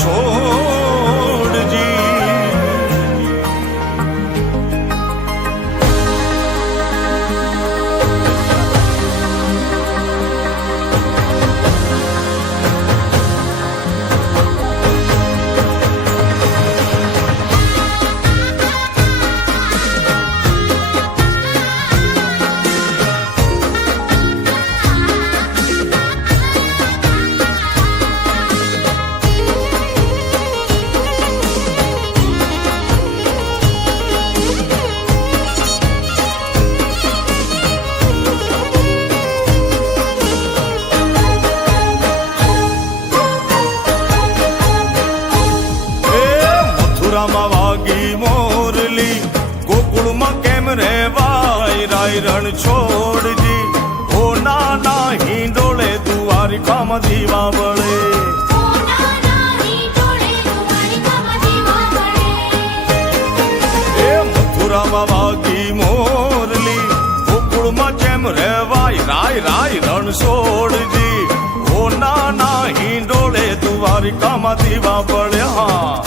છોડજી. મથુરામાં વાગી મોરલી, ગોકુળમાં કેમ રેવાય રાય રણ છોડજી. ઓ નાના હિંડોળે દ્વારિકામાં દીવા બળે. એ મથુરામાં વાગી મોરલી, ગોકુળમાં કેમ રેવાય રાય રાય રણ છોડજી. ઓ નાના હિંડોળે દ્વારિકામાં દીવા બળે. હા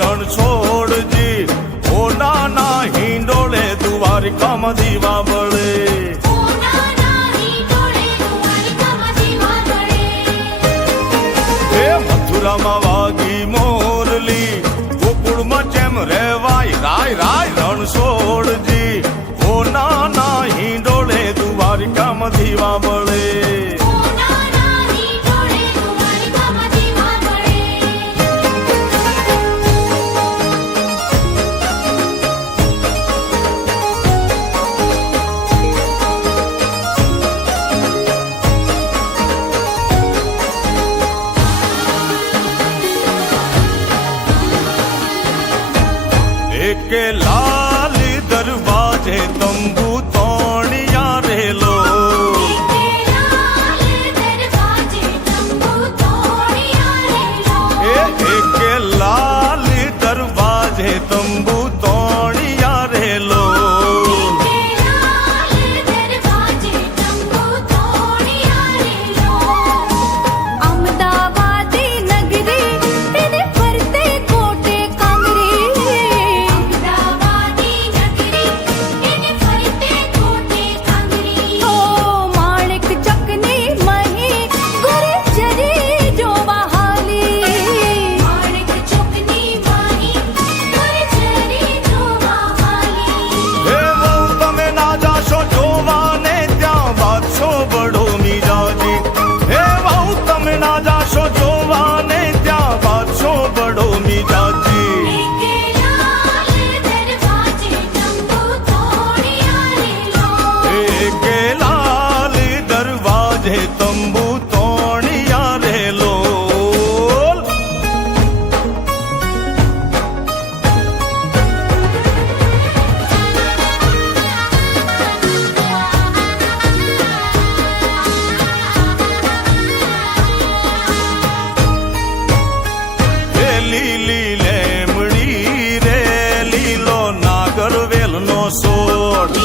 રણ છોડજી. ઓ નાના હિંડોળે દ્વારિકામાં દીવા બળે. એ મથુરામાં વાગી મોરલી, ગોકુળમાં જેમ રેવાય રાય રાય રણ છોડજી. ઓ નાના હિંડોળે દ્વારિકામાં દીવા બળે. કે લાલ દરવાજે તંબુ તોણિયા રેલો. કે લાલ દરવાજે તંબુ તોણિયા રેલો. તંબુ તોણિયા રેલો. લીલી લેમડી રે લીલો નાગર વેલનો સોડ.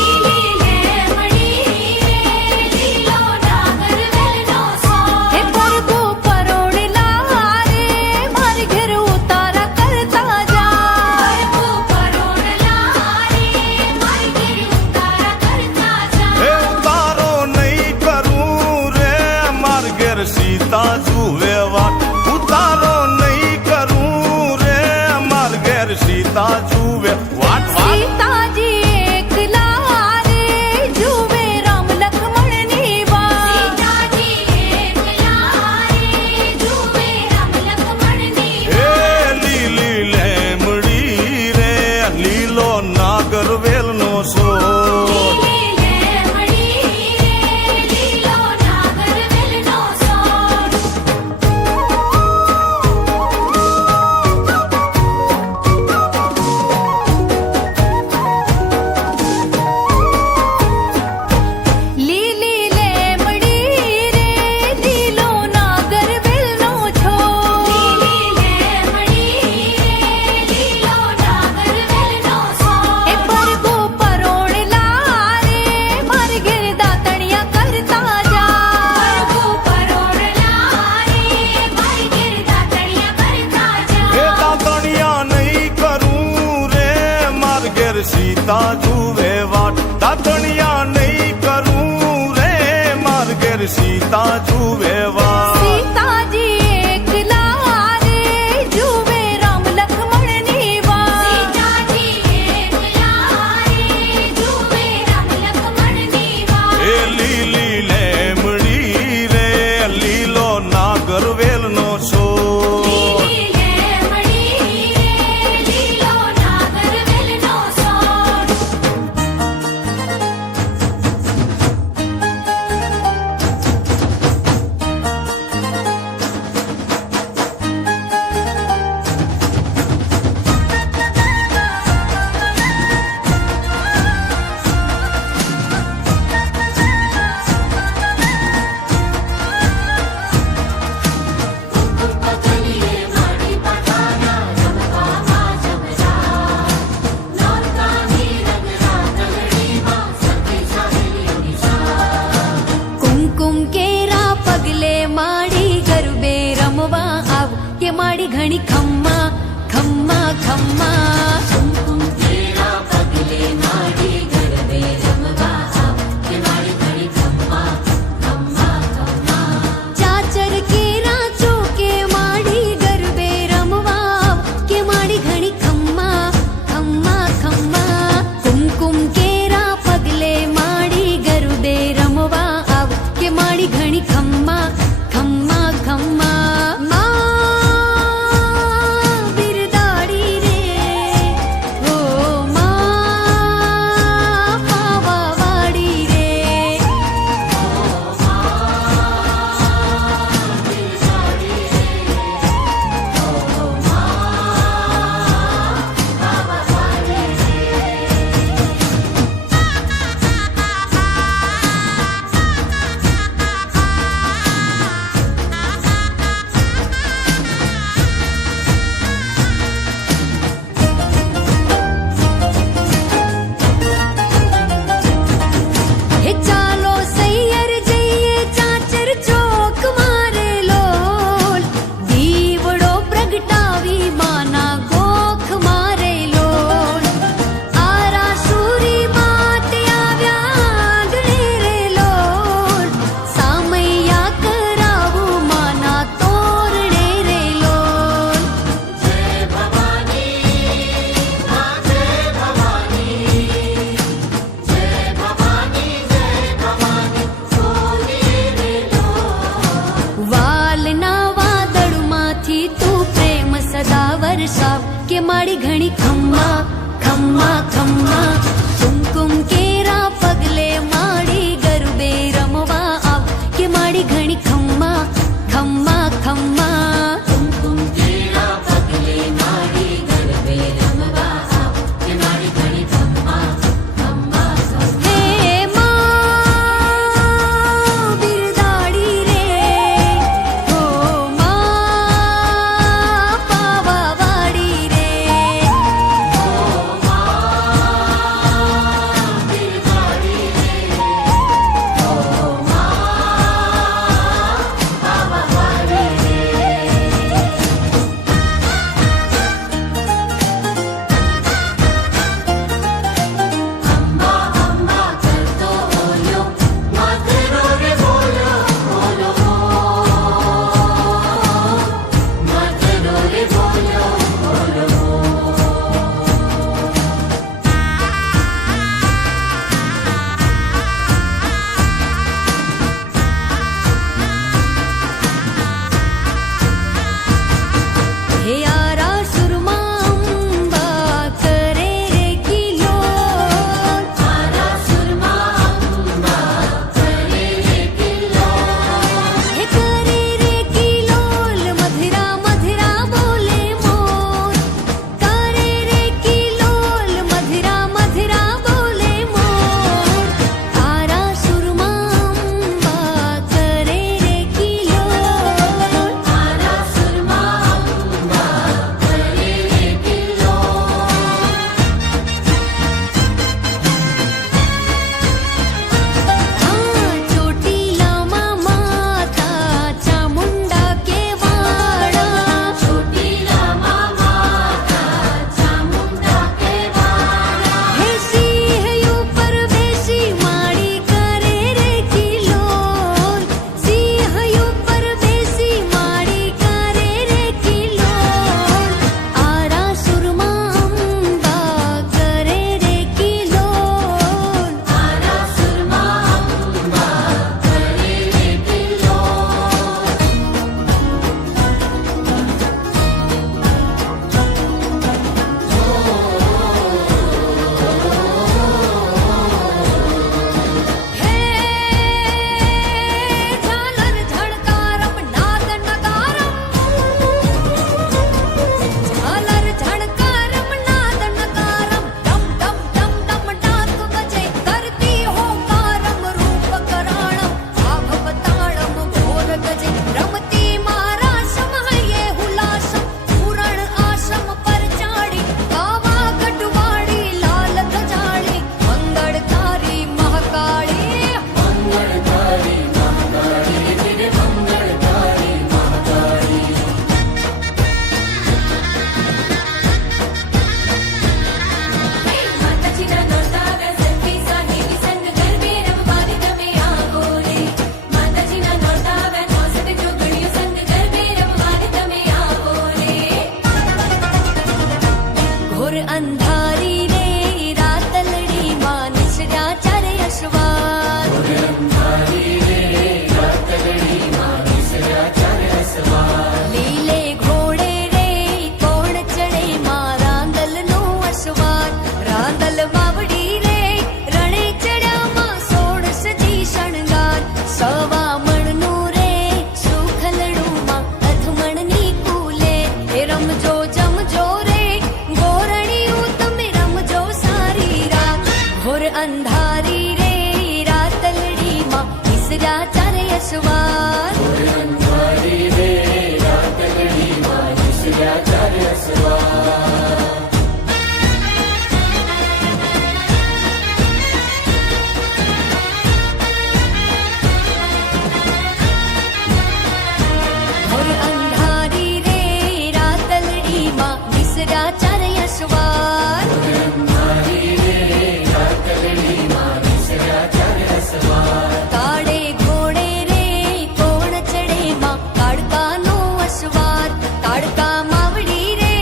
સીતા જુએ વાત ઉતારો નહીં કરું રે માર ઘેર. સીતા જુએ વાત સીતાજી એકલા રે જુએ રામ લક્ષ્મણ ની વાત. એ લીલી લેમડી રે લીલો નાગર વેલનો સોડ. સીતા જુએ વાટ તાતણિયા નહીં કરું રે માર ઘેર સીતા જુએ વાટ સીતાજી એકલા રે જુએ રામ લક્ષ્મણની વાત સીતાજી એકલા રે જુએ રામ લક્ષ્મણની વાત એ લીલી લેમડી રે લીલો નાગર વેલનો છો લીલી લેમડી રે લીલો નાગર વેલનો સોડ કુમકુમ કેરા પગલે માડી ગરબે રમવા આવ કે માડી ઘણી ખમ્મા ખમ્મા ખમ્મા કુમકુમ કેરા પગલે માડી ગરબે રમવા આવ કે માડી ઘણી ખમ્મા ખમ્મા ખમ્મા ચાચર કેરા ચોકે માડી ગરબે રમવા આવ કે માડી ઘણી ખમ્મા ખમ્મા ખમ્મા કુમકુમ કેરા પગલે માડી ગરબે રમવા આવ કે માડી ઘણી ખમ્મા ખમ્મા ખમ્મા માં બિરદાડી રે હો માં પાવાવાડી રે હે ચાલો સૈયર જઈએ ચાચર ચોક મારે લોલ દીવડો પ્રગટાવી માના ગોખ મારે લોલ આરા સુરી માતે આવ્યા ગણે રે લોલ સામૈયા કરાવું માના તોરણે રે લોલ વાલના વાદળમાંથી તું પ્રેમ સદા વરસાવ કે માડી ઘણી ખમ્મા ખમ્મા ખમ્મા કુમકુમ કેરા પગલે માડી ગરબે રમવા આવ કે માડી ઘણી ખમ્મા ખમ્મા ખમ્મા કુમકુમ કેરા પગલે માડી ગરબે રમવા આવ કે માડી ઘણી ખમ્મા ખમ્મા હે માં બિરદાડી રે હો માં પાવાવાડી રે હો માં અસવાર ઘોર અંધારી રે રાતલડીમાં વિસર્યા ચારે અસવાર કાળે ઘોડે રે કોણ ચડેમાં કાળકાનો અસવાર કાળકા માવડી રે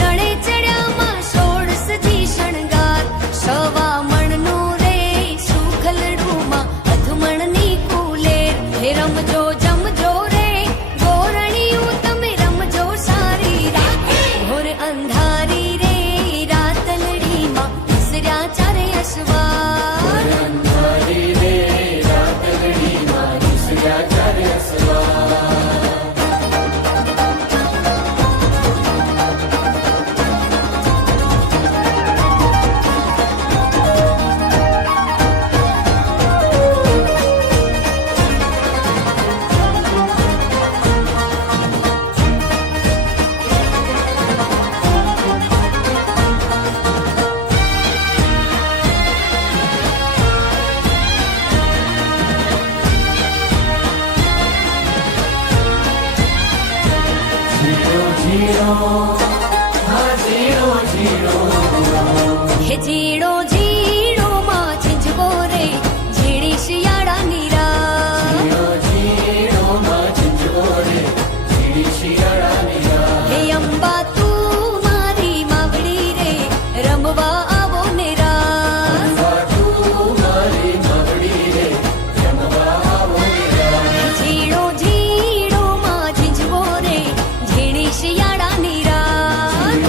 રણે ચડ્યામાં ષોડશજી શણગાર સવા મણનો રે સુખલડુમાં અધમણની કુલેર હે રમજો જમજો રે ગોરણિયું તમે રમજો સારી રાતે ઘોર અંધારી રે રાતલડીમાં વિસર્યા ચારે અસવાર હે જીડો જીડો માં ઝીંઝવો રે ઝીણી શિયાળાની રાત હે અંબા તું મારી માવડી રે રમવા આવો ને રાત હે જીડો જીડો માં ઝીંઝવો રે ઝીણી શિયાળાની રાત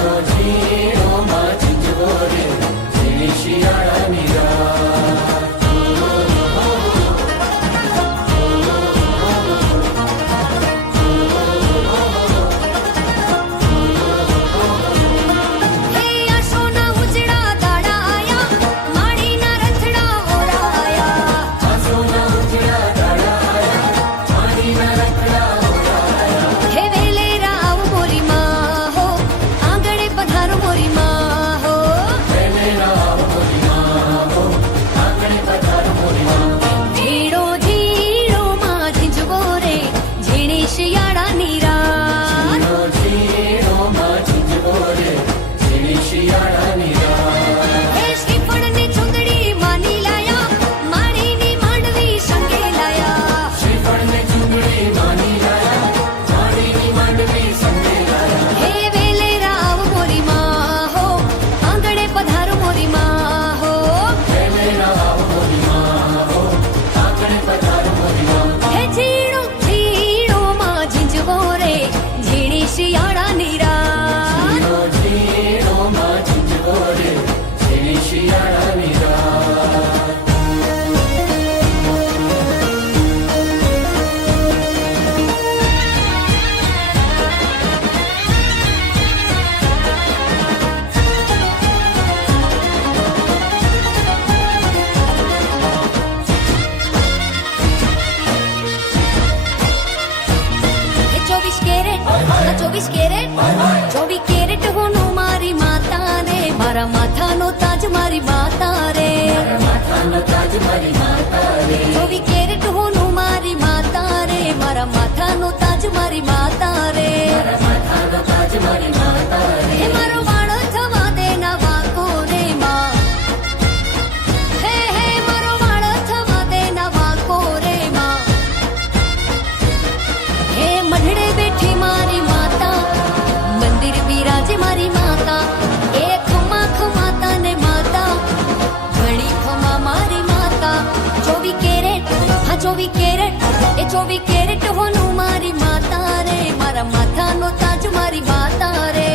હે આશોના ઉજળા દાડા આયા માડીના રથડા ઓળાયા હે વેલેરા આવ મોરી માં હો આંગણે પધારો મોરી માં હો ઝીણો ઝીણો માં ઝીંઝવો રે ઝીણી શિયાળાની રાત હે શ્રીફળની ચૂંદડી માની લાયા માણીની માંડવી સંગે લાયા હે વેલેરા આવ મોરી માં હો આંગણે પધારો મોરી માં હો હે ઝીણો ઝીણો માં ઝીંઝવો રે ઝીણી શિયાળાની રાત હે 24 કેરેટ હોનું મારી માતા રે મારા માથાનો તાજ મારી માતા રે 24 કેરેટ હોનું મારી માતા રે મારા માથાનો તાજ મારી માતા રે હે મારો વાળો થવા દે ના વાંકો રે માં હે હે મારો વાળો થવા દે ના વાંકો રે માં હે મઢડે બેઠી મારી માતા મંદિર બિરાજે મારી માતા એ ખમા ખમાતા ને માતા ઘણી ખમા મારી માતા 24 કેરેટ હા 24 કેરેટ એ 24 કેરેટ હોનું મારી માતા રે મારા માથાનો તાજ મારી માતા રે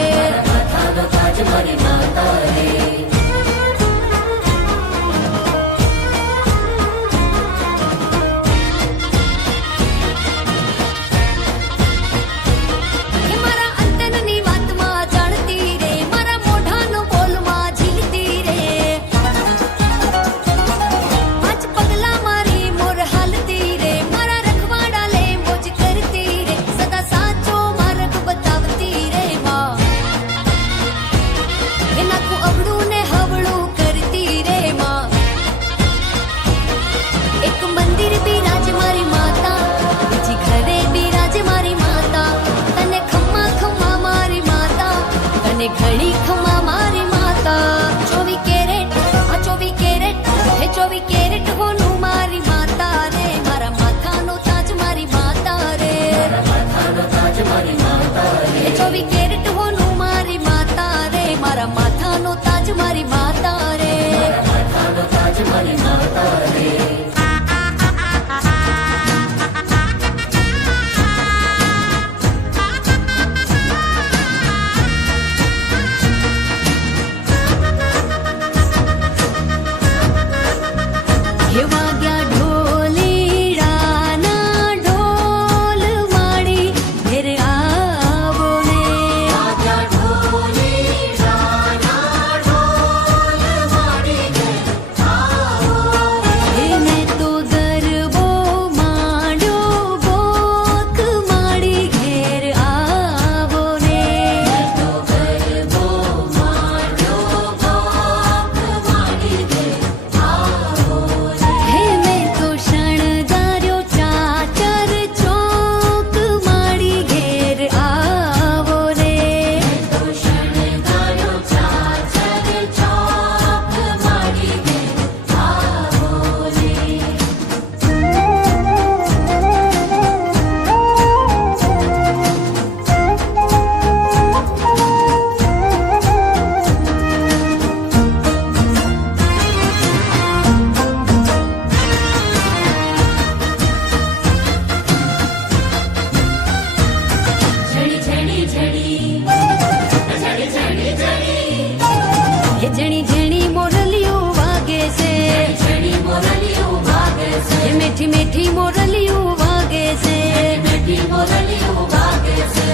मीठी मीठी मोरलियों वागे से मीठी मोरलियों वागे से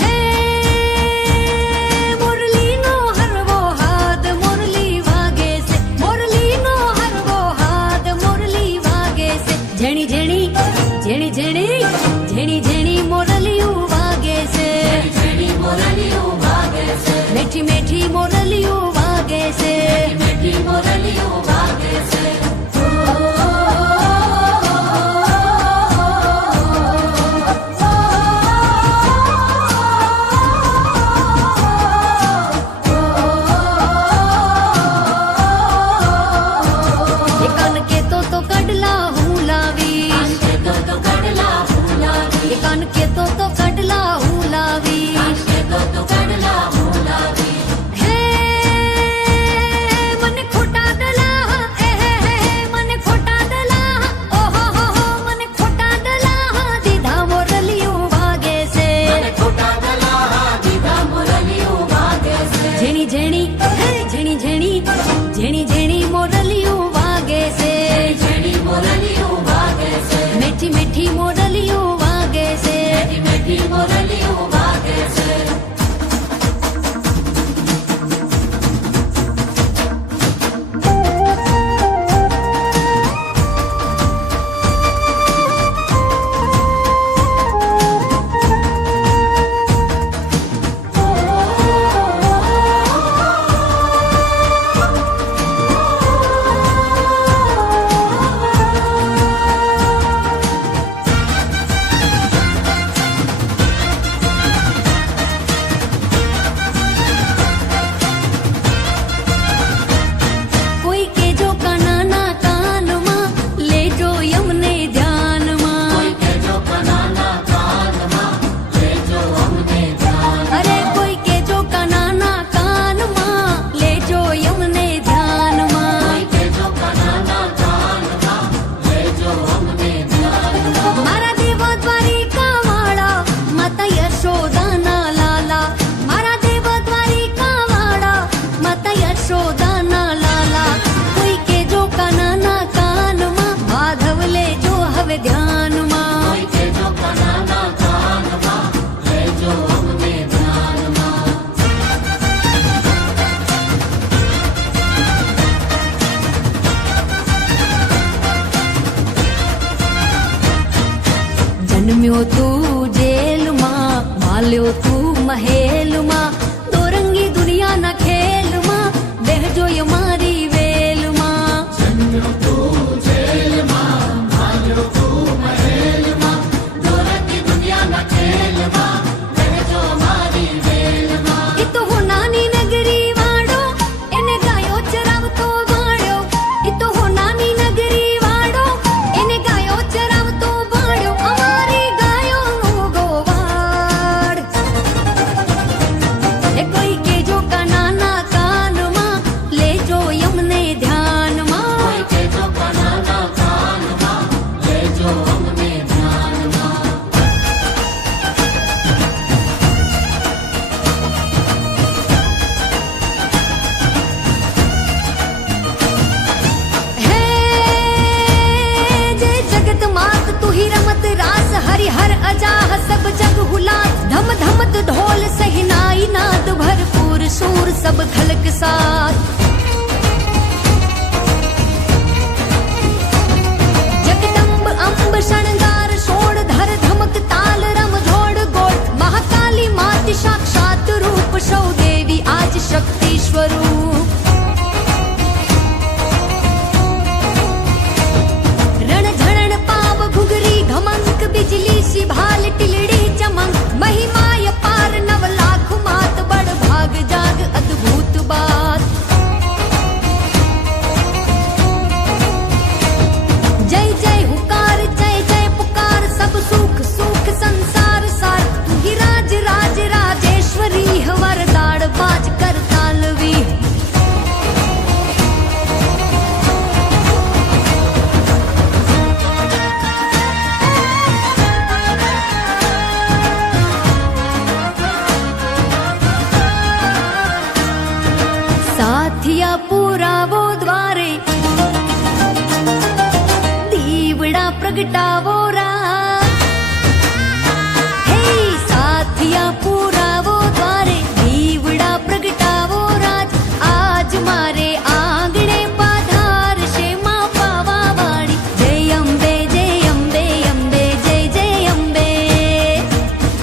हे मुरली नो हरवो हाथ मुरली वागे से मुरली नो हरवो हाथ मुरली वागे से झणी झणी झणी झणी झणी झणी मोरलियों वागे से मीठी मोरलियों वागे से मीठी मीठी मोरलियों वागे से मीठी मोरलियों वागे से ये कान के तो कडला हूँ लावी के तो कडला फूलावी ये कान के तो कडला हूँ लावी के तो कडला फूलावी हे मन खोटा दला मन खोटा दला ओ हो मन खोटा दला दीधा मोरलियों वागे से खोटा दला दीदा मोरलियों वागे से झेणी झेणी झेणी झेणी झेणी झेणी मोरलियों वागे से झेणी मोरलियों वागे से मीठी मीठी मोरलियों वागे से मीठी मोरलियों वागे से कोई के जो काना कान मां ले जो यमने ध्यान मां के जो बनाना कान मां ले जो हमने ध्यान अरे कोई के जो काना कान मां ले जो यमने ध्यान मां के जो बनाना कान मां ले जो हमने ध्यान मारा देवा द्वारिका वाड़ा माता यशोदा ना लाला मारा देवा द्वारिका वाड़ा माता यशोदा ना लाला कोई के जो काना कान मां माधव ले जो हवे ध्यान मां के जो बनाना कान मां ले जो हमने ध्यान मां जन्म्यो तू जेल मां माल्यो तू महेल मां दोरंगी दुनिया ना खेल मां बहजो ये मारी वेल मां की दुनिया न खेल मां जो मारी वेल मां इतो हो नानी नगरी वाड़ो एने गायो चरावतो वाड़ो इतो हो नानी नगरी वाड़ो एने गायो चरावतो वाड़ो अमारी गायो नो गोवाड़ ए कोई के जो काना कान मां ले जो यमने ध्यान मां के जो बनाना कान मां ले जो हमने ध्यान मां हे जय जगत मात तू ही रमत रास हरि हर अजाह सब जग हुलास धम धमत ढोल सहनाई नाद भरपूर सूर सब खलक साथ जगदम्ब अंब शृंगार शोण धर धमक ताल रम झोड़ गोड़ महाकाली मात साक्षात रूप सौ देवी आज शक्ति स्वरूप रण झणन पाव घुघरी घमंक बिजली सी भाल टिलड़ी चमक महिमा पार नव लाख मात बड़ भाग जाग अद्भुत बात जय जय हुकार जय जय पुकार सब सुख सुख संसार सार तू ही राज राज राजेश्वरी हवर दाड़ बाज कर तालवी साथिया पूरा वो द्वारे दीवड़ा प्रगट પ્રગટાવો રાત હે સાથિયા પુરાવો દ્વારે દીવડા પ્રગટાવો રાત આજ મારે આંગણે પાધારશે માં પાવા વાળી જય અંબે અંબે જય જય અંબે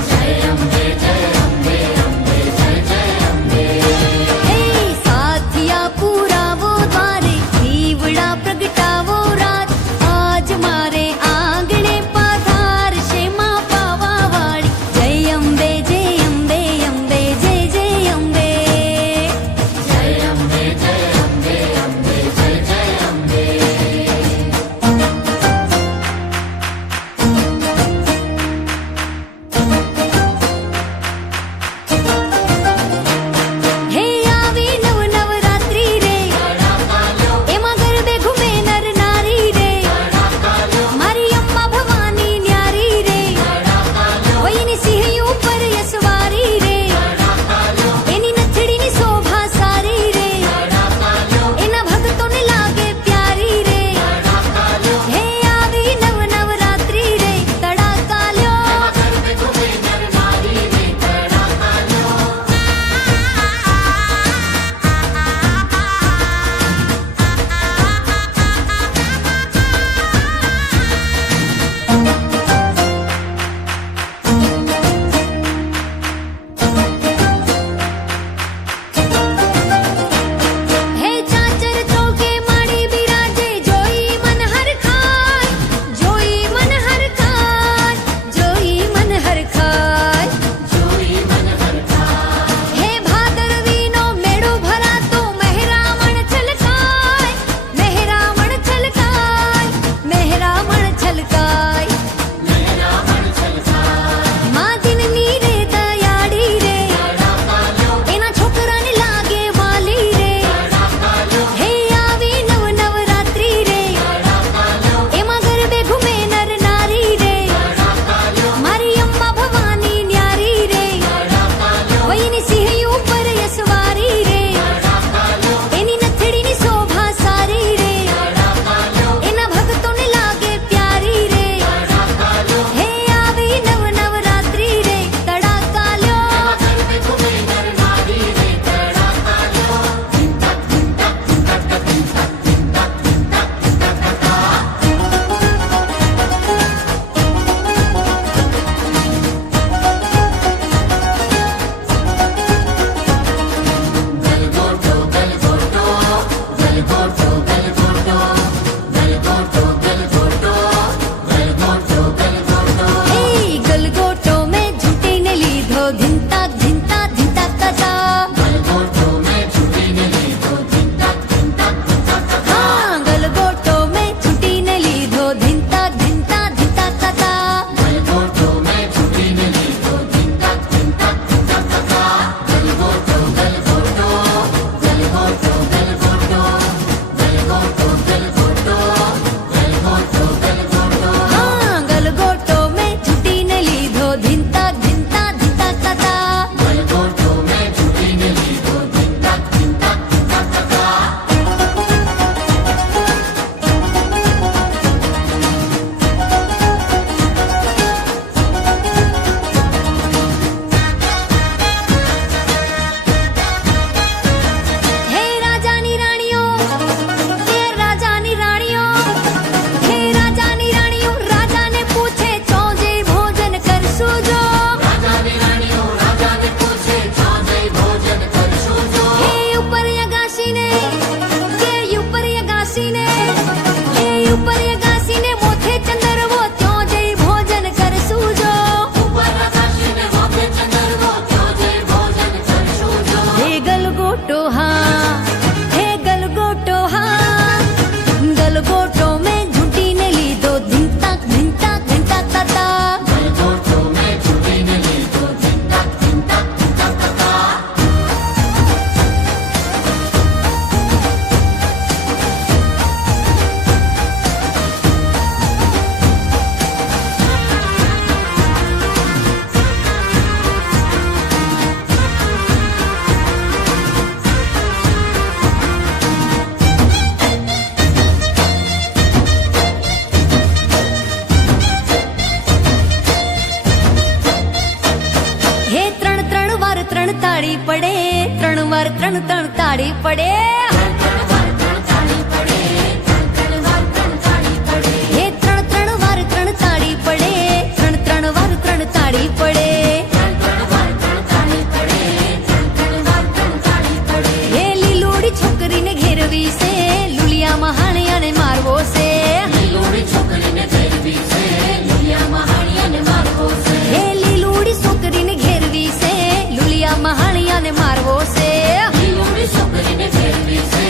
જય અંબે અંબે જય જય અંબે હે સાથિયા પુરાવો દ્વારે દીવડા પ્રગટાવો રાત આજ મારે આંગણે ત્રણ તાળી પડે, ત્રણ વાર ત્રણ ત્રણ તાળી પડે. હે ત્રણ ત્રણ વાર ત્રણ તાળી પડે, ત્રણ ત્રણ વાર ત્રણ તાળી પડે. હે લીલુડી છોકરીને ઘેરવી છે, લુલિયામાં હાણિયાને મારવો છે. લીલોડી છોકરીને ફેરવી છે, લુલિયામાં હાણિયાને મારવો છે. હે લીલુડી છોકરીને ઘેરવી છે, લુલિયામાં હાણિયાને મારવો છે. લીલોડી છોકરીને ફેરવી છે,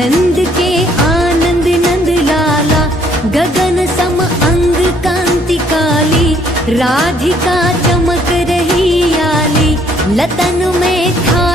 नंद के आनंद नंद लाला, गगन सम अंग कांति काली, राधिका चमक रही आली, लतन में था